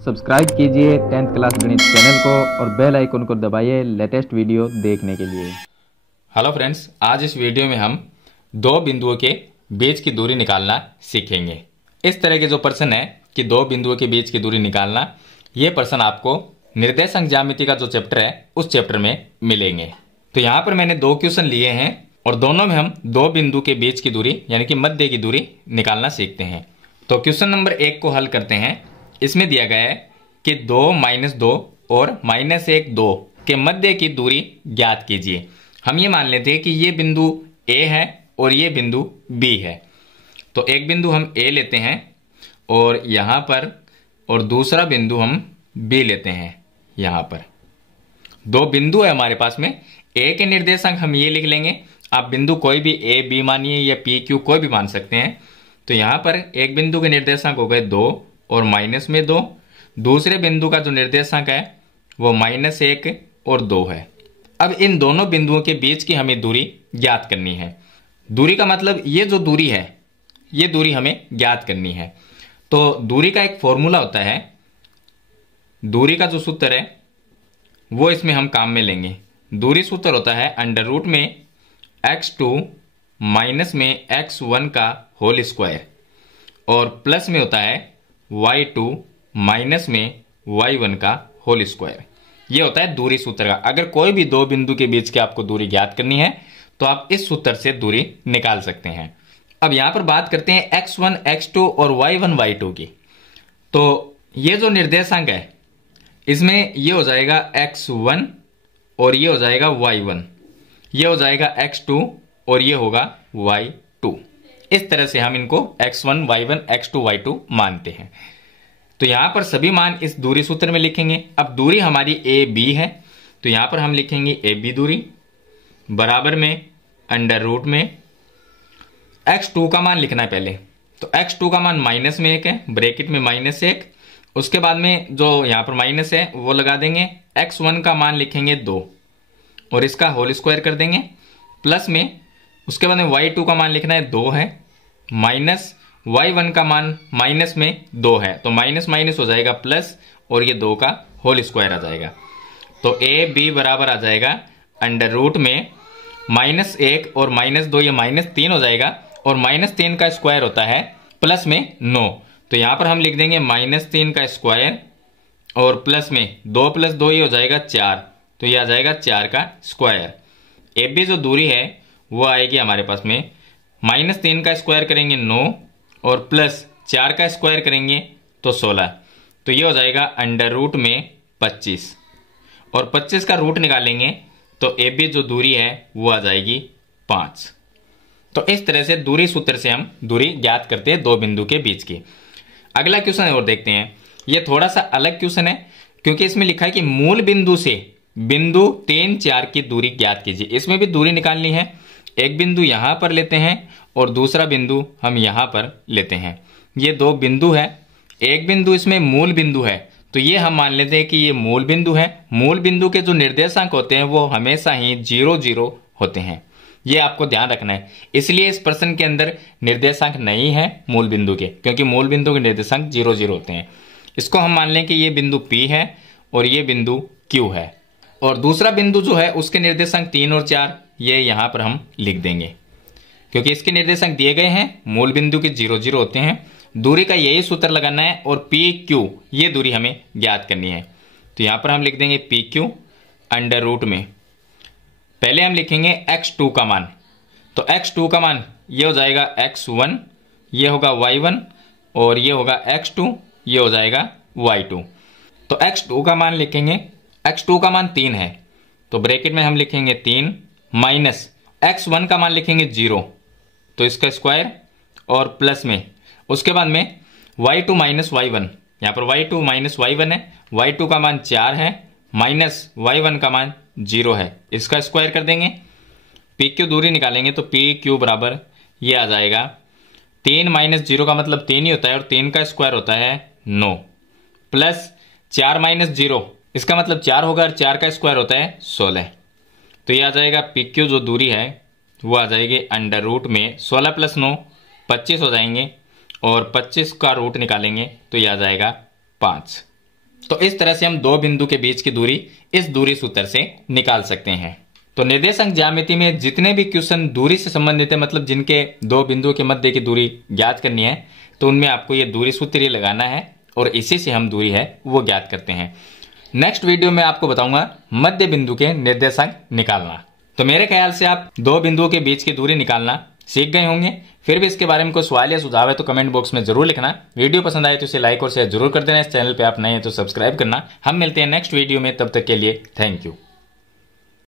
Subscribe कीजिए 10th class गणित channel को और बेल आइकन को दबाइए लेटेस्ट वीडियो देखने के लिए। हेलो फ्रेंड्स, आज इस वीडियो में हम दो बिंदुओं के बीच की दूरी निकालना सीखेंगे। इस तरह के जो प्रश्न है कि दो बिंदुओं के बीच की दूरी निकालना, ये प्रश्न आपको निर्देशांक ज्यामिति का जो चैप्टर है उस चैप्टर में मिलेंगे। तो यहाँ पर मैंने दो क्वेश्चन लिए हैं और दोनों में हम दो बिंदु के बीच की दूरी यानी कि मध्य की दूरी निकालना सीखते हैं। तो क्वेश्चन नंबर 1 को हल करते हैं। इसमें दिया गया है कि 2 - 2 और -1 2 के मध्य की दूरी ज्ञात कीजिए। हम ये मान लेते हैं कि ये बिंदु A है और ये बिंदु B है। तो एक बिंदु हम A लेते हैं और यहाँ पर, और दूसरा बिंदु हम B लेते हैं यहाँ पर। दो बिंदु है हमारे पास में। A के निर्देशांक हम ये लिख लेंगे। आप बिंदु कोई भी A B मानिए या P Q कोई भी मान सकते हैं। तो यहाँ पर एक बिंदु के निर्देशांक हो गए 2 और -2। दूसरे बिंदु का जो निर्देशांक है वो -1 और 2 है। अब इन दोनों बिंदुओं के बीच की हमें दूरी ज्ञात करनी है। दूरी का मतलब ये जो दूरी है, ये दूरी हमें ज्ञात करनी है। तो दूरी का एक फॉर्मूला होता है। दूरी का जो सूत्र है वो इसमें हम काम में लेंगे। दूरी सूत्र होता है √ में x2 माइनस में x1 का होल स्क्वायर और प्लस में होता है y2 माइनस में y1 का होल स्क्वायर। ये होता है दूरी सूत्र का। अगर कोई भी दो बिंदु के बीच की आपको दूरी ज्ञात करनी है तो आप इस सूत्र से दूरी निकाल सकते हैं। अब यहां पर बात करते हैं x1 x2 और y1 y2 की। तो ये जो निर्देशांक है इसमें ये हो जाएगा x1 और ये हो जाएगा y1, ये हो जाएगा x2 और ये होगा y2। इस तरह से हम इनको x1 y1 x2 y2 मानते हैं। तो यहां पर सभी मान इस दूरी सूत्र में लिखेंगे। अब दूरी हमारी AB है तो यहां पर हम लिखेंगे AB दूरी बराबर में √ में x2 का मान लिखना है पहले। तो x2 का मान -1 है, ब्रैकेट में -1। उसके बाद में जो यहां पर माइनस है वो लगा देंगे। x1 का मान लिखेंगे 2 और इसका होल स्क्वायर कर देंगे प्लस में। उसके बाद में y2 का मान लिखना है 2 है, माइनस y1 का मान माइनस में 2 है तो माइनस माइनस हो जाएगा प्लस और ये 2 का होल स्क्वायर आ जाएगा। तो AB बराबर आ जाएगा √ में -1 और -2, ये -3 हो जाएगा और -3 का स्क्वायर होता है प्लस में 9। तो यहां पर हम लिख देंगे -3 का स्क्वायर और प्लस में 2 + 2 ये हो जाएगा 4, तो ये आ जाएगा 4 का स्क्वायर। AB जो दूरी है वो आएगी हमारे पास में -3 का स्क्वायर करेंगे 9 और प्लस 4 का स्क्वायर करेंगे तो 16। तो ये हो जाएगा √ में 25 और 25 का रूट निकालेंगे तो AB जो दूरी है वो आ जाएगी 5। तो इस तरह से दूरी सूत्र से हम दूरी ज्ञात करते हैं दो बिंदु के बीच की। अगला क्वेश्चन और देखते हैं। ये थोड़ा सा अलग क्वेश्चन है क्योंकि इसमें लिखा है कि मूल बिंदु से बिंदु 3 4 की दूरी ज्ञात कीजिए। इसमें भी दूरी निकालनी है। एक बिंदु यहां पर लेते हैं और दूसरा बिंदु हम यहां पर लेते हैं। ये दो बिंदु है। एक बिंदु इसमें मूल बिंदु है तो ये हम मान लेते हैं कि ये मूल बिंदु है। मूल बिंदु के जो निर्देशांक होते हैं वो हमेशा ही 0 0 होते हैं। ये आपको ध्यान रखना है। इसलिए इस प्रश्न के अंदर निर्देशांक नहीं है मूल बिंदु के, क्योंकि मूल बिंदु के निर्देशांक 0 0 होते हैं। इसको हम मान लें कि ये बिंदु P है और ये बिंदु Q है और दूसरा बिंदु जो है उसके निर्देशांक 3 और 4 ये यहां पर हम लिख देंगे क्योंकि इसके निर्देशांक दिए गए हैं। मूल बिंदु के 0 0 होते हैं। दूरी का यही सूत्र लगाना है और PQ ये दूरी हमें ज्ञात करनी है। तो यहां पर हम लिख देंगे PQ √ में पहले हम लिखेंगे x2 का मान। तो x2 का मान ये हो जाएगा x1, ये होगा y1 और ये होगा x2, ये हो जाएगा y2। तो x2 का मान लिखेंगे। x2 का मान 3 है तो ब्रैकेट में हम लिखेंगे 3 माइनस x1 का मान लिखेंगे 0 तो इसका स्क्वायर और प्लस में उसके बाद में y2 माइनस y1, यहाँ पर y2 माइनस y1 है। y2 का मान 4 है माइनस y1 का मान 0 है, इसका स्क्वायर कर देंगे। PQ दूरी निकालेंगे तो PQ बराबर ये आ जाएगा 3 - 0 का मतलब 3 ही होता है और 3 का स्क्वायर होता है 9 प्लस 4 - 0 इसका मतलब 4 होगा और 4 का स्क्वायर होता है 16। तो ये आ जाएगा PQ जो दूरी है वो आ जाएगी √ में 16 + 9 25 हो जाएंगे और 25 का रूट निकालेंगे तो ये आ जाएगा 5। तो इस तरह से हम दो बिंदु के बीच की दूरी इस दूरी सूत्र से निकाल सकते हैं। तो निर्देशांक ज्यामिति में जितने भी क्वेश्चन दूरी से संबंधित है, मतलब जिनके दो बिंदुओं के मध्य की दूरी ज्ञात करनी है, तो उनमें आपको ये दूरी सूत्र ही लगाना है और इसी से हम दूरी है वो ज्ञात करते हैं। नेक्स्ट वीडियो में आपको बताऊंगा मध्य बिंदु के निर्देशांक निकालना। तो मेरे ख्याल से आप दो बिंदुओं के बीच की दूरी निकालना सीख गए होंगे। फिर भी इसके बारे में कोई सवाल या सुझाव है तो कमेंट बॉक्स में जरूर लिखना। वीडियो पसंद आए तो इसे लाइक और शेयर जरूर कर देना। इस चैनल पे आप नए हैं तो सब्सक्राइब करना। हम मिलते हैं नेक्स्ट वीडियो में, तब तक के लिए थैंक यू।